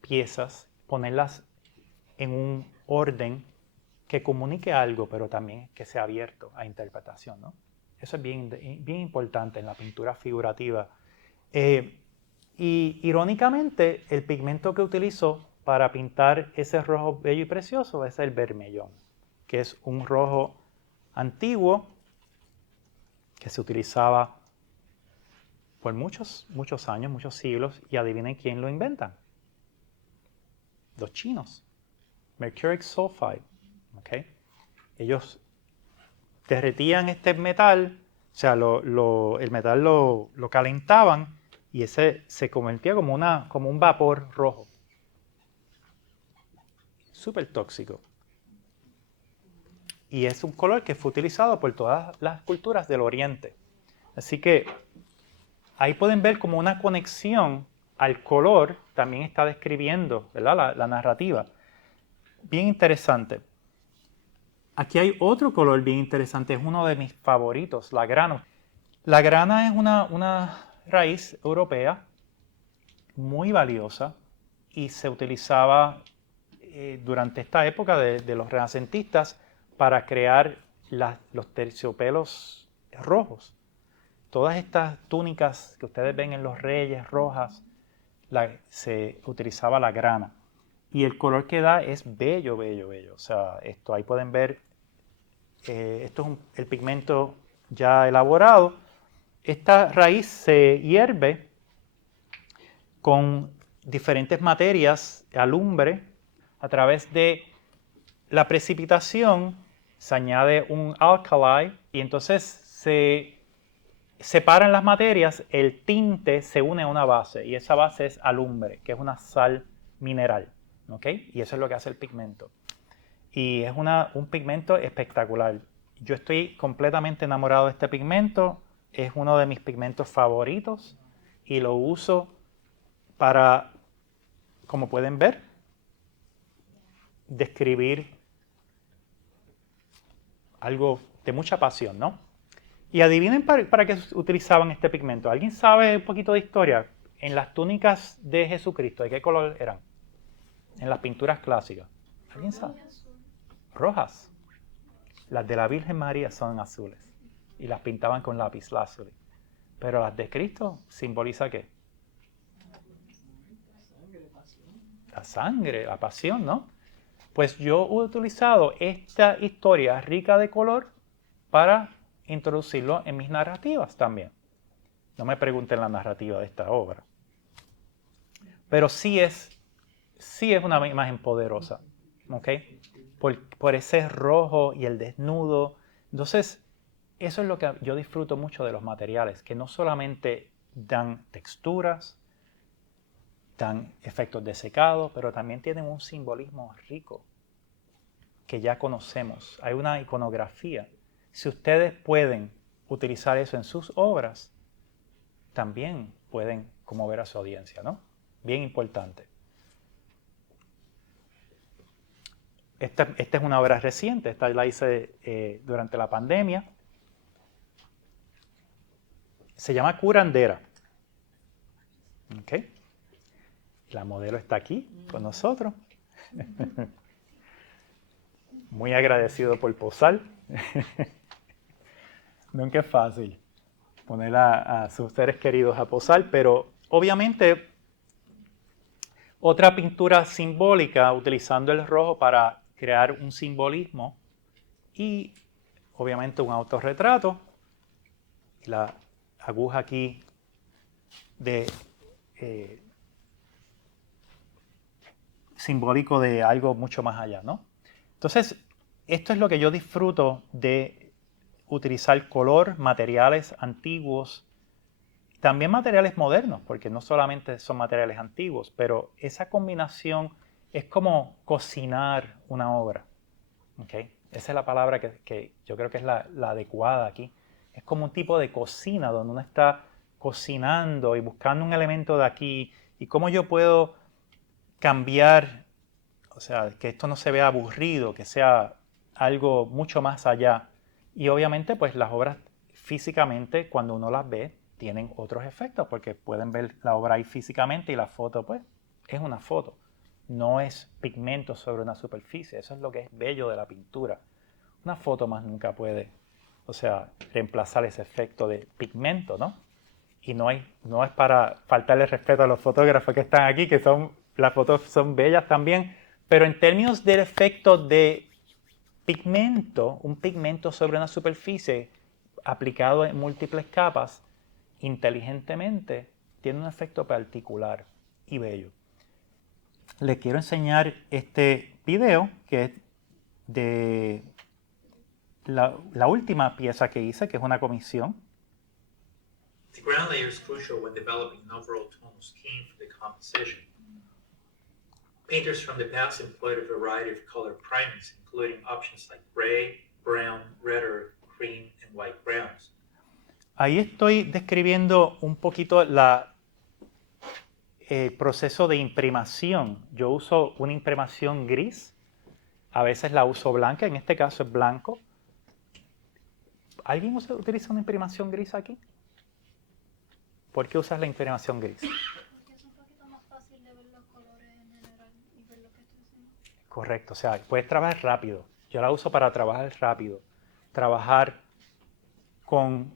piezas, ponerlas en un orden que comunique algo, pero también que sea abierto a interpretación, ¿no? Eso es bien importante en la pintura figurativa. Y irónicamente, el pigmento que utilizo para pintar ese rojo bello y precioso es el bermellón, que es un rojo antiguo que se utilizaba por muchos años, muchos siglos, y adivinen quién lo inventa. Los chinos. Mercuric sulfide. ¿Okay? Ellos derretían este metal, o sea, el metal lo calentaban y ese se convertía como un vapor rojo. Súper tóxico. Y es un color que fue utilizado por todas las culturas del Oriente. Así que ahí pueden ver como una conexión al color también está describiendo, ¿verdad? La narrativa. Bien interesante. Aquí hay otro color bien interesante, es uno de mis favoritos, la grana. La grana es una raíz europea muy valiosa y se utilizaba durante esta época de los renacentistas para crear los terciopelos rojos. Todas estas túnicas que ustedes ven en los reyes rojas, se utilizaba la grana. Y el color que da es bello, bello, bello. O sea, ahí pueden ver, esto es el pigmento ya elaborado. Esta raíz se hierve con diferentes materias, alumbre, a través de la precipitación se añade un alcalí y entonces se separan las materias, el tinte se une a una base y esa base es alumbre, que es una sal mineral, ¿ok? Y eso es lo que hace el pigmento. Y es un pigmento espectacular. Yo estoy completamente enamorado de este pigmento, es uno de mis pigmentos favoritos y lo uso para, como pueden ver, describir algo de mucha pasión, ¿no? Y adivinen para qué utilizaban este pigmento. ¿Alguien sabe un poquito de historia? En las túnicas de Jesucristo, ¿de qué color eran? En las pinturas clásicas. ¿Alguien sabe? Rojas. Las de la Virgen María son azules. Y las pintaban con lápiz lazuli. Pero las de Cristo, ¿simboliza qué? La sangre, la pasión, ¿no? Pues yo he utilizado esta historia rica de color para introducirlo en mis narrativas también. No me pregunten la narrativa de esta obra. Pero sí es una imagen poderosa, ¿ok? Por ese rojo y el desnudo. Entonces, eso es lo que yo disfruto mucho de los materiales, que no solamente dan texturas, dan efectos de secado, pero también tienen un simbolismo rico que ya conocemos. Hay una iconografía. Si ustedes pueden utilizar eso en sus obras, también pueden conmover a su audiencia, ¿no? Bien importante. Esta es una obra reciente, esta la hice durante la pandemia. Se llama Curandera. ¿Okay? La modelo está aquí con nosotros. Muy agradecido por posar. Nunca es fácil poner a sus seres queridos a posar, pero obviamente otra pintura simbólica utilizando el rojo para crear un simbolismo y obviamente un autorretrato, y la aguja aquí de simbólico de algo mucho más allá, ¿no? Entonces, esto es lo que yo disfruto de utilizar color, materiales antiguos, también materiales modernos, porque no solamente son materiales antiguos, pero esa combinación es como cocinar una obra, ¿ok? Esa es la palabra que yo creo que es la adecuada aquí. Es como un tipo de cocina donde uno está cocinando y buscando un elemento de aquí y cómo yo puedo cambiar, o sea, que esto no se vea aburrido, que sea algo mucho más allá. Y obviamente pues las obras físicamente cuando uno las ve tienen otros efectos porque pueden ver la obra ahí físicamente y la foto pues es una foto. No es pigmento sobre una superficie, eso es lo que es bello de la pintura. Una foto más nunca puede, o sea, reemplazar ese efecto de pigmento, ¿no? Y no es para faltarle respeto a los fotógrafos que están aquí, que las fotos son bellas también, pero en términos del efecto de pigmento, un pigmento sobre una superficie aplicado en múltiples capas, inteligentemente, tiene un efecto particular y bello. Les quiero enseñar este video que es de la última pieza que hice, que es una comisión. The ground layer is crucial when developing an overall tonal scheme for the composition. Painters from the past employed a variety of color primings, including options like gray, brown, red or cream, and white browns. Ahí estoy describiendo un poquito el proceso de imprimación. Yo uso una imprimación gris, a veces la uso blanca, en este caso es blanco. ¿Alguien utiliza una imprimación gris aquí? ¿Por qué usas la imprimación gris? Porque es un poquito más fácil de ver los colores en general y ver lo que estoy haciendo. Correcto, o sea, puedes trabajar rápido. Yo la uso para trabajar rápido. Trabajar con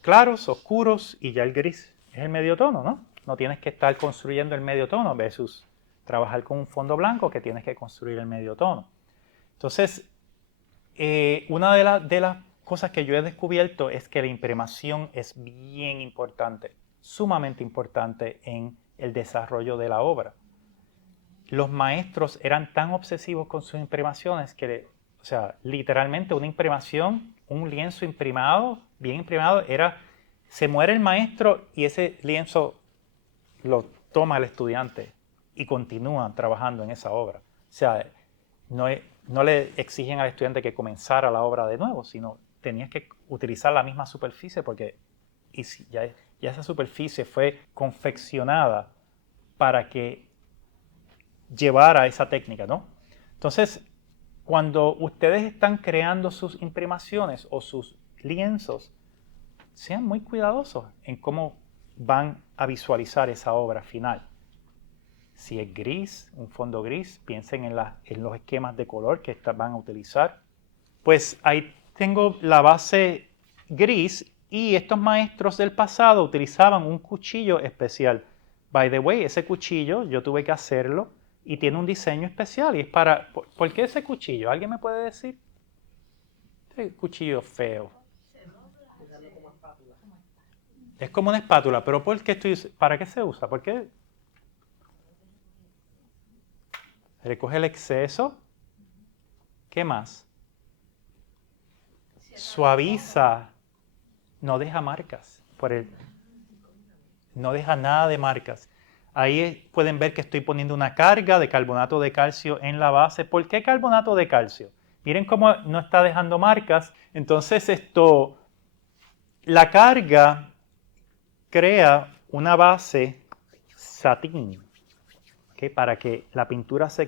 claros, oscuros y ya el gris es el medio tono, ¿no? No tienes que estar construyendo el medio tono versus trabajar con un fondo blanco que tienes que construir el medio tono. Entonces, una de las cosas que yo he descubierto es que la imprimación es bien importante, sumamente importante en el desarrollo de la obra. Los maestros eran tan obsesivos con sus imprimaciones que, o sea, literalmente una imprimación, un lienzo imprimado, bien imprimado, se muere el maestro y ese lienzo lo toma el estudiante y continúan trabajando en esa obra. O sea, no le exigen al estudiante que comenzara la obra de nuevo, sino tenías que utilizar la misma superficie porque ya esa superficie fue confeccionada para que llevara esa técnica, ¿no? Entonces, cuando ustedes están creando sus imprimaciones o sus lienzos, sean muy cuidadosos en cómo van a visualizar esa obra final. Si es gris, un fondo gris, piensen en los esquemas de color que van a utilizar. Pues ahí tengo la base gris y estos maestros del pasado utilizaban un cuchillo especial. By the way, ese cuchillo yo tuve que hacerlo y tiene un diseño especial y es para... ¿Por qué ese cuchillo? ¿Alguien me puede decir? Este cuchillo feo. Es como una espátula, pero ¿para qué se usa? ¿Por qué? Recoge el exceso. ¿Qué más? Suaviza. No deja marcas. No deja nada de marcas. Ahí pueden ver que estoy poniendo una carga de carbonato de calcio en la base. ¿Por qué carbonato de calcio? Miren cómo no está dejando marcas. Entonces la carga crea una base satín, ¿okay? Para que la pintura se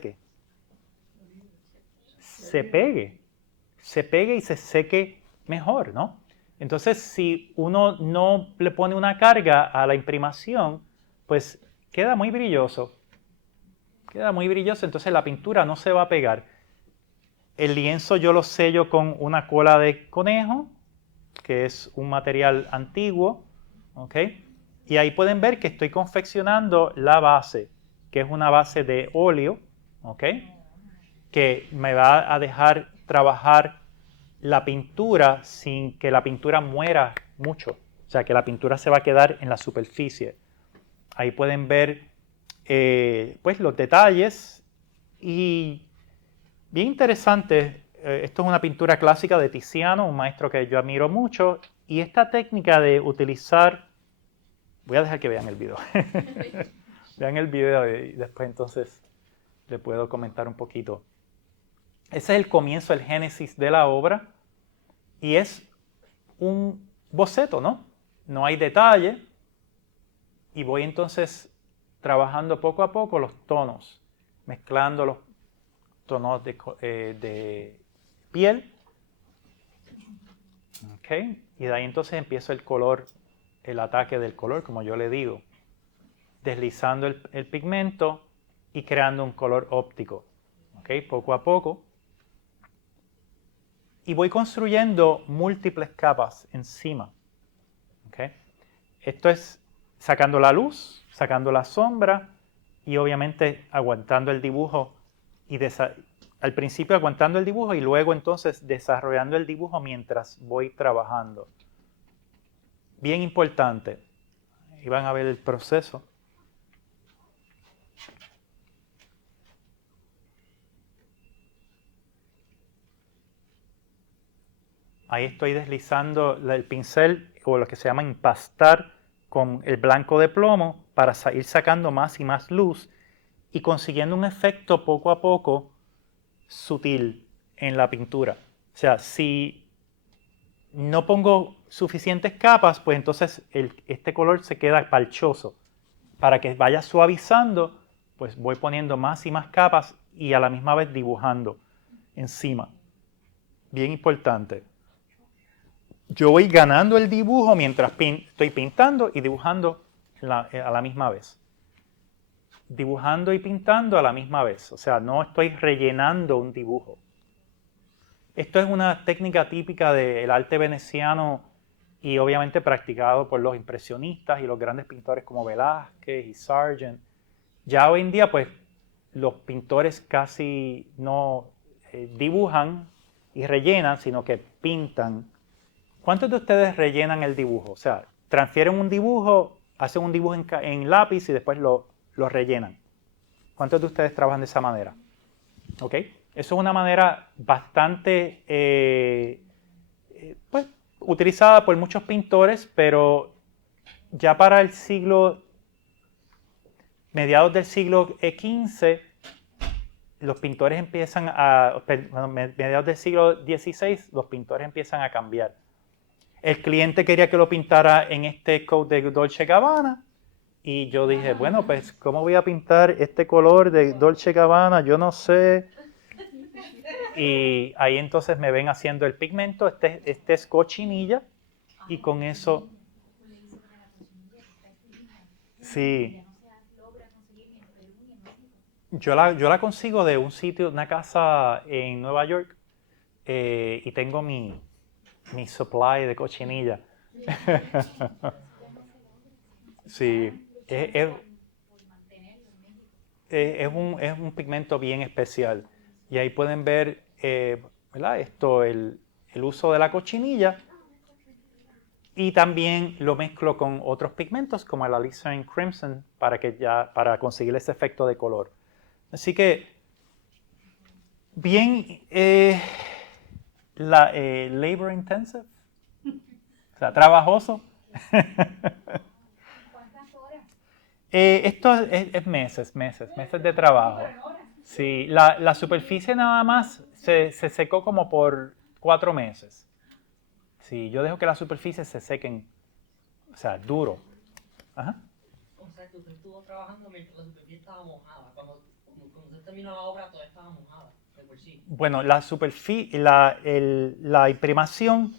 pegue y se seque mejor, ¿no? Entonces, si uno no le pone una carga a la imprimación, pues queda muy brilloso. Entonces la pintura no se va a pegar. El lienzo yo lo sello con una cola de conejo, que es un material antiguo, ¿ok? Y ahí pueden ver que estoy confeccionando la base, que es una base de óleo, ¿ok? Que me va a dejar trabajar la pintura sin que la pintura muera mucho. O sea, que la pintura se va a quedar en la superficie. Ahí pueden ver pues los detalles y bien interesante. Esto es una pintura clásica de Tiziano, un maestro que yo admiro mucho. Y esta técnica de utilizar... Voy a dejar que vean el video. Vean el video y después entonces le puedo comentar un poquito. Ese es el comienzo, el génesis de la obra. Y es un boceto, ¿no? No hay detalle. Y voy entonces trabajando poco a poco los tonos, mezclando los tonos de piel. Okay. Y de ahí entonces empiezo el color, el ataque del color, como yo le digo. Deslizando el pigmento y creando un color óptico. Okay. Poco a poco. Y voy construyendo múltiples capas encima. Okay. Esto es sacando la luz, sacando la sombra y obviamente aguantando el dibujo y al principio aguantando el dibujo y luego entonces desarrollando el dibujo mientras voy trabajando. Bien importante. Y van a ver el proceso. Ahí estoy deslizando el pincel o lo que se llama empastar con el blanco de plomo para ir sacando más y más luz y consiguiendo un efecto poco a poco sutil en la pintura. O sea, si no pongo suficientes capas, pues entonces este color se queda parchoso. Para que vaya suavizando, pues voy poniendo más y más capas y a la misma vez dibujando encima. Bien importante. Yo voy ganando el dibujo mientras estoy pintando y dibujando a la misma vez. Dibujando y pintando a la misma vez. O sea, no estoy rellenando un dibujo. Esto es una técnica típica del arte veneciano y obviamente practicado por los impresionistas y los grandes pintores como Velázquez y Sargent. Ya hoy en día, pues, los pintores casi no dibujan y rellenan, sino que pintan. ¿Cuántos de ustedes rellenan el dibujo? O sea, transfieren un dibujo, hacen un dibujo en lápiz y después lo rellenan. ¿Cuántos de ustedes trabajan de esa manera? ¿Ok? Eso es una manera bastante pues, utilizada por muchos pintores, pero ya para el mediados del siglo XV, los pintores empiezan mediados del siglo XVI, los pintores empiezan a cambiar. El cliente quería que lo pintara en este coat de Dolce & Gabbana y yo dije, bueno, pues, ¿cómo voy a pintar este color de Dolce & Gabbana? Yo no sé. Y ahí entonces me ven haciendo el pigmento, este es cochinilla y con eso... Sí. Yo la consigo de un sitio, una casa en Nueva York y tengo mi supply de cochinilla. Sí, es un pigmento bien especial. Y ahí pueden ver, ¿verdad? El uso de la cochinilla. Y también lo mezclo con otros pigmentos como el alizarin crimson para conseguir ese efecto de color. Así que, bien, labor intensive, o sea, trabajoso. ¿Cuántas horas? Esto es meses de trabajo. Sí, la superficie nada más se secó como por 4 meses. Sí, yo dejo que las superficies se sequen, o sea, duro. Ajá. O sea, que usted estuvo trabajando mientras la superficie estaba mojada. Cuando usted terminó la obra, todavía estaba mojada, de por sí. Bueno, la imprimación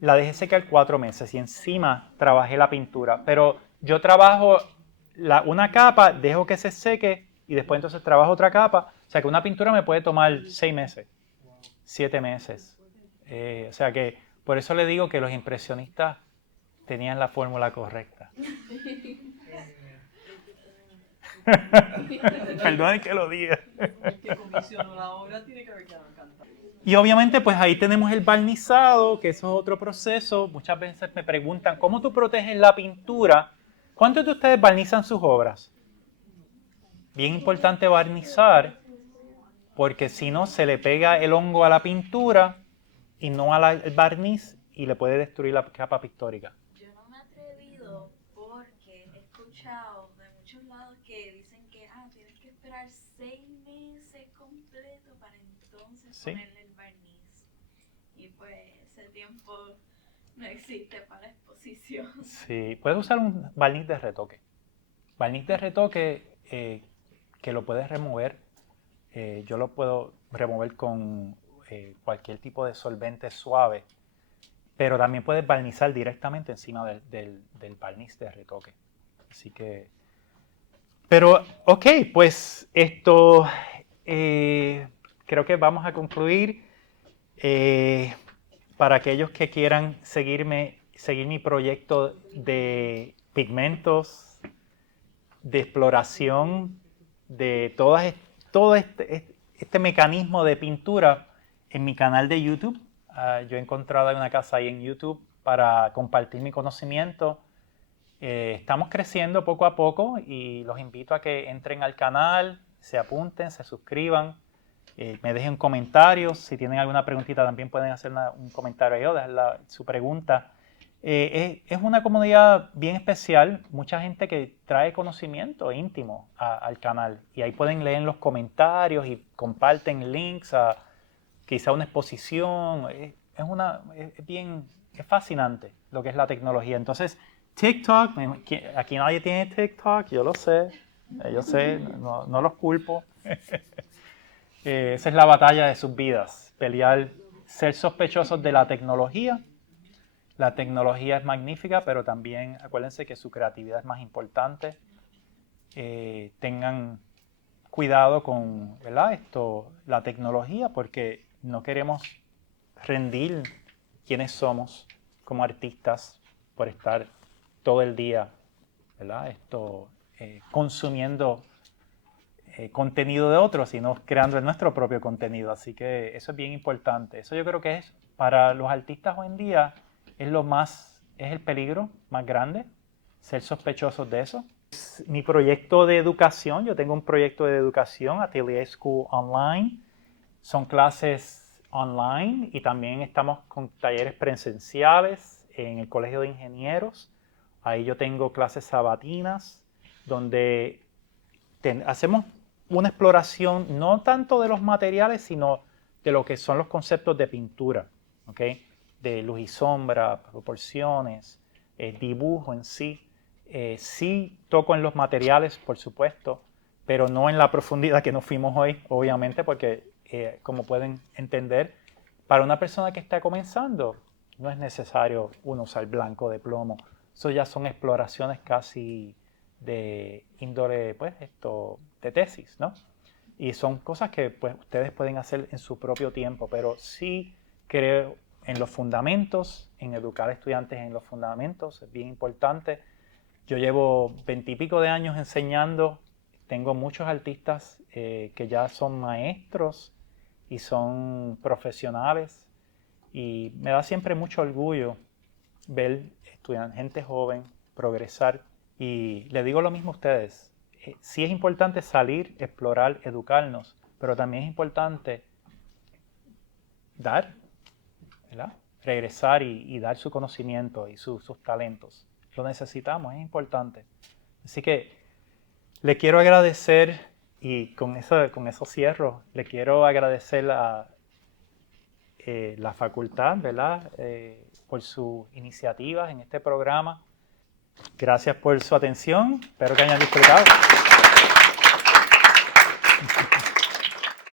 la dejé secar 4 meses y encima trabajé la pintura. Pero yo trabajo una capa, dejo que se seque y después entonces trabajo otra capa. O sea que una pintura me puede tomar 6 meses, 7 meses. O sea que por eso le digo que los impresionistas tenían la fórmula correcta. Perdón que lo diga. El que comisionó la obra tiene que haber quedado encantado. Y obviamente pues ahí tenemos el barnizado, que eso es otro proceso. Muchas veces me preguntan, ¿cómo tú proteges la pintura? ¿Cuántos de ustedes barnizan sus obras? Bien importante barnizar, porque si no se le pega el hongo a la pintura y no al barniz y le puede destruir la capa pictórica. Yo no me he atrevido porque he escuchado de muchos lados que dicen que tienes que esperar 6 meses completos para entonces Sí. ponerle el barniz. Y pues ese tiempo no existe para exposición. Sí, puedes usar un barniz de retoque. Barniz de retoque que lo puedes remover. Yo lo puedo remover con cualquier tipo de solvente suave, pero también puedes barnizar directamente encima del barniz de retoque. Así que, pero ok, pues esto creo que vamos a concluir. Para aquellos que quieran seguir mi proyecto de pigmentos, de exploración, de todo este mecanismo de pintura en mi canal de YouTube. Yo he encontrado una casa ahí en YouTube para compartir mi conocimiento. Estamos creciendo poco a poco y los invito a que entren al canal, se apunten, se suscriban, me dejen comentarios. Si tienen alguna preguntita también pueden hacer un comentario ahí o dejar su pregunta. Es una comunidad bien especial, mucha gente que trae conocimiento íntimo al canal y ahí pueden leer los comentarios y comparten links a quizá una exposición. Es fascinante lo que es la tecnología. Entonces, TikTok, aquí nadie tiene TikTok, yo sé, no los culpo. Esa es la batalla de sus vidas, ser sospechosos de la tecnología. La tecnología es magnífica, pero también acuérdense que su creatividad es más importante. Tengan cuidado con, ¿verdad? La tecnología, porque no queremos rendir quienes somos como artistas por estar todo el día, ¿verdad? Consumiendo contenido de otros, sino creando nuestro propio contenido. Así que eso es bien importante. Eso yo creo que es, para los artistas hoy en día, es el peligro más grande, ser sospechosos de eso. Mi proyecto de educación, yo tengo un proyecto de educación, Atelier School Online. Son clases online y también estamos con talleres presenciales en el Colegio de Ingenieros. Ahí yo tengo clases sabatinas donde hacemos una exploración no tanto de los materiales, sino de lo que son los conceptos de pintura, ¿ok? De luz y sombra, proporciones, dibujo en sí. Sí toco en los materiales, por supuesto, pero no en la profundidad que nos fuimos hoy, obviamente, porque como pueden entender, para una persona que está comenzando, no es necesario uno usar blanco de plomo. Eso ya son exploraciones casi de índole, pues, de tesis, ¿no? Y son cosas que pues, ustedes pueden hacer en su propio tiempo, pero sí creo en los fundamentos, en educar a estudiantes en los fundamentos, es bien importante. Yo llevo 20 y pico de años enseñando, tengo muchos artistas que ya son maestros y son profesionales y me da siempre mucho orgullo ver gente joven progresar. Y le digo lo mismo a ustedes, sí es importante salir, explorar, educarnos, pero también es importante dar, ¿verdad? Regresar y dar su conocimiento y sus talentos. Lo necesitamos, es importante. Así que le quiero agradecer, y con eso cierro, le quiero agradecer a la facultad, ¿verdad? Por sus iniciativas en este programa. Gracias por su atención, espero que hayan disfrutado.